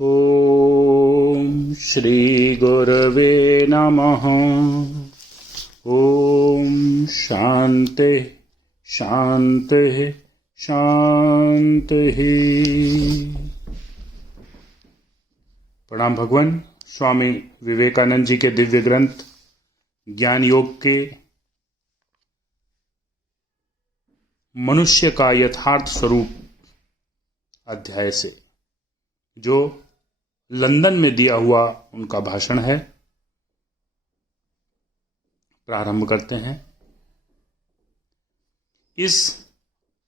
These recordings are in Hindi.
ॐ श्री गुरवे नमः। ॐ शांति शांति शांति। प्रणाम भगवान। स्वामी विवेकानंद जी के दिव्य ग्रंथ ज्ञान योग के मनुष्य का यथार्थ स्वरूप अध्याय से जो लंदन में दिया हुआ उनका भाषण है, प्रारंभ करते हैं। इस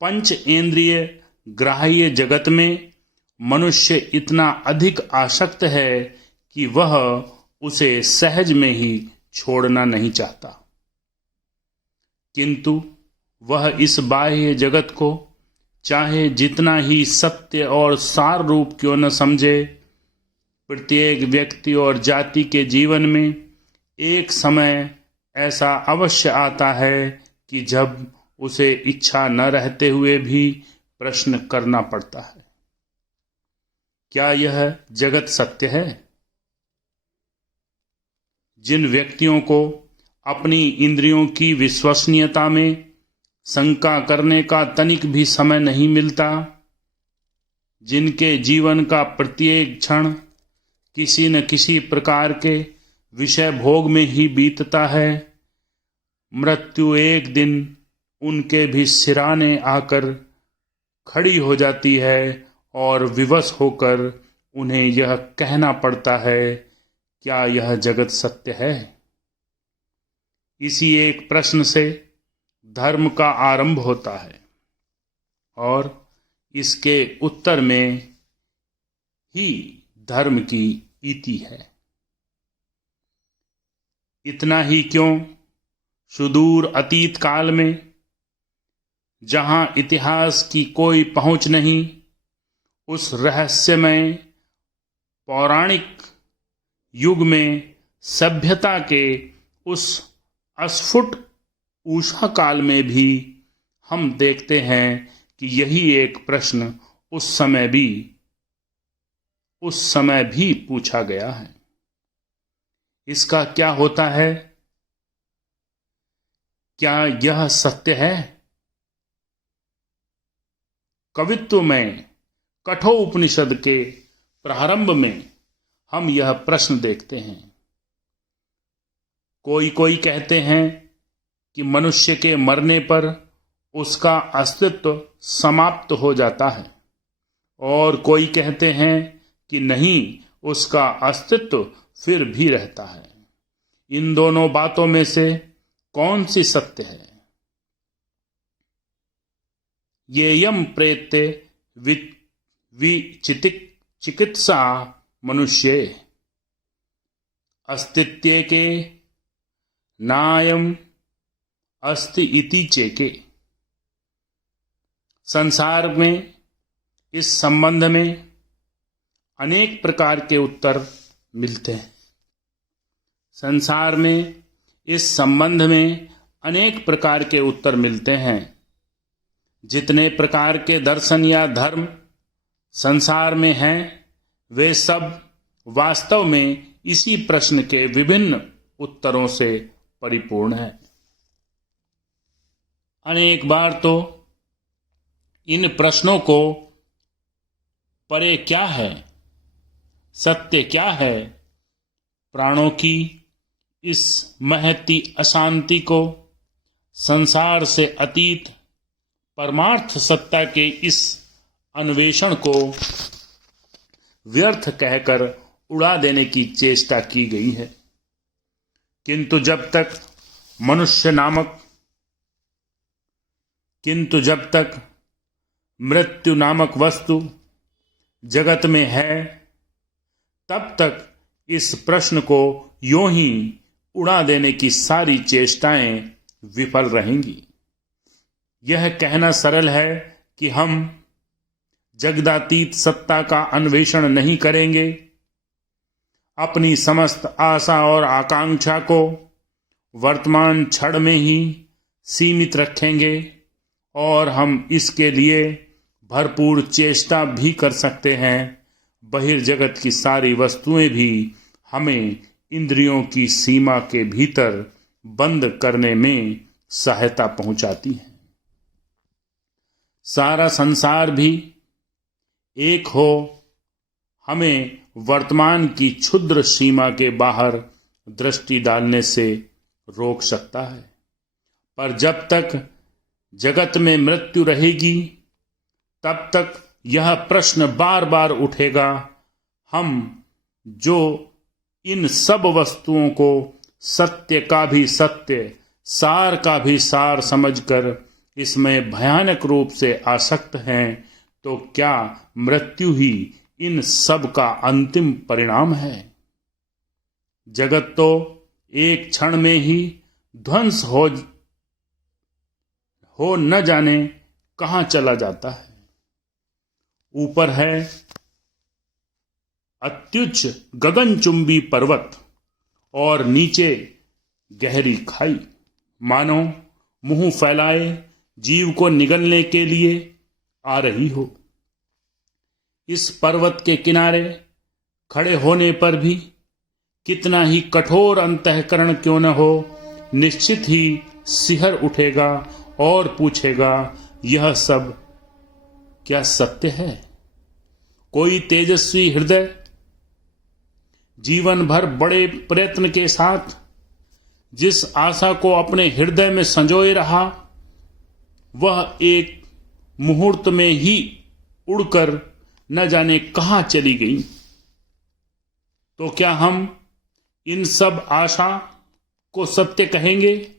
पंच इंद्रिय ग्राह्य जगत में मनुष्य इतना अधिक आसक्त है कि वह उसे सहज में ही छोड़ना नहीं चाहता, किंतु वह इस बाह्य जगत को चाहे जितना ही सत्य और सार रूप क्यों न समझे, प्रत्येक व्यक्ति और जाति के जीवन में एक समय ऐसा अवश्य आता है कि जब उसे इच्छा न रहते हुए भी प्रश्न करना पड़ता है, क्या यह जगत सत्य है? जिन व्यक्तियों को अपनी इंद्रियों की विश्वसनीयता में शंका करने का तनिक भी समय नहीं मिलता, जिनके जीवन का प्रत्येक क्षण किसी न किसी प्रकार के विषय भोग में ही बीतता है, मृत्यु एक दिन उनके भी सिराने आकर खड़ी हो जाती है और विवश होकर उन्हें यह कहना पड़ता है, क्या यह जगत सत्य है? इसी एक प्रश्न से धर्म का आरंभ होता है और इसके उत्तर में ही धर्म की इति है। इतना ही क्यों, सुदूर अतीत काल में जहां इतिहास की कोई पहुंच नहीं, उस रहस्यमय पौराणिक युग में सभ्यता के उस अस्फुट उषा काल में भी हम देखते हैं कि यही एक प्रश्न उस समय भी पूछा गया है। इसका क्या होता है? क्या यह सत्य है? कवित्व में कठोपनिषद के प्रारंभ में हम यह प्रश्न देखते हैं। कोई कहते हैं कि मनुष्य के मरने पर उसका अस्तित्व समाप्त हो जाता है, और कोई कहते हैं कि नहीं, उसका अस्तित्व फिर भी रहता है। इन दोनों बातों में से कौन सी सत्य है? येयम प्रेत्य चिकित्सा मनुष्ये अस्तित्वेके नायम अस्ति इति चेके। संसार में इस संबंध में अनेक प्रकार के उत्तर मिलते हैं। संसार में इस संबंध में अनेक प्रकार के उत्तर मिलते हैं। जितने प्रकार के दर्शन या धर्म संसार में हैं, वे सब वास्तव में इसी प्रश्न के विभिन्न उत्तरों से परिपूर्ण है। अनेक बार तो इन प्रश्नों को परे क्या है, सत्य क्या है, प्राणों की इस महती अशांति को, संसार से अतीत परमार्थ सत्ता के इस अन्वेषण को व्यर्थ कहकर उड़ा देने की चेष्टा की गई है। किंतु जब तक मृत्यु नामक वस्तु जगत में है, तब तक इस प्रश्न को यूं ही उड़ा देने की सारी चेष्टाएं विफल रहेंगी। यह कहना सरल है कि हम जगदातीत सत्ता का अन्वेषण नहीं करेंगे, अपनी समस्त आशा और आकांक्षा को वर्तमान क्षण में ही सीमित रखेंगे, और हम इसके लिए भरपूर चेष्टा भी कर सकते हैं, बहिर्जगत की सारी वस्तुएं भी हमें इंद्रियों की सीमा के भीतर बंद करने में सहायता पहुंचाती हैं। सारा संसार भी एक हो हमें वर्तमान की क्षुद्र सीमा के बाहर दृष्टि डालने से रोक सकता है, पर जब तक जगत में मृत्यु रहेगी तब तक यह प्रश्न बार बार उठेगा, हम जो इन सब वस्तुओं को सत्य का भी सत्य, सार का भी सार समझकर इसमें भयानक रूप से आसक्त हैं, तो क्या मृत्यु ही इन सब का अंतिम परिणाम है? जगत तो एक क्षण में ही ध्वंस हो न जाने कहां चला जाता है। ऊपर है अत्युच्च गगनचुंबी पर्वत और नीचे गहरी खाई, मानो मुंह फैलाए जीव को निगलने के लिए आ रही हो। इस पर्वत के किनारे खड़े होने पर भी कितना ही कठोर अंतःकरण क्यों न हो, निश्चित ही सिहर उठेगा और पूछेगा, यह सब क्या सत्य है? कोई तेजस्वी हृदय जीवन भर बड़े प्रयत्न के साथ जिस आशा को अपने हृदय में संजोए रहा, वह एक मुहूर्त में ही उड़कर न जाने कहां चली गई। तो क्या हम इन सब आशा को सत्य कहेंगे?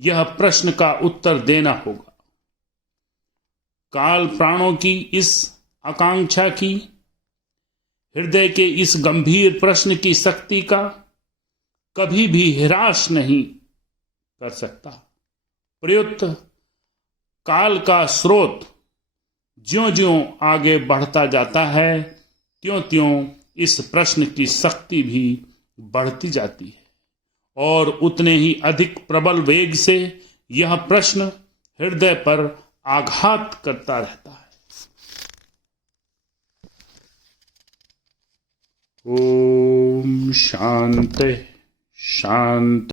यह प्रश्न का उत्तर देना होगा। काल प्राणों की इस आकांक्षा की, हृदय के इस गंभीर प्रश्न की शक्ति का कभी भी ह्रास नहीं कर सकता। प्रयुक्त काल का स्रोत ज्यों-ज्यों आगे बढ़ता जाता है, त्यों-त्यों इस प्रश्न की शक्ति भी बढ़ती जाती है और उतने ही अधिक प्रबल वेग से यह प्रश्न हृदय पर आघात करता रहता है। ओम शांति शांति।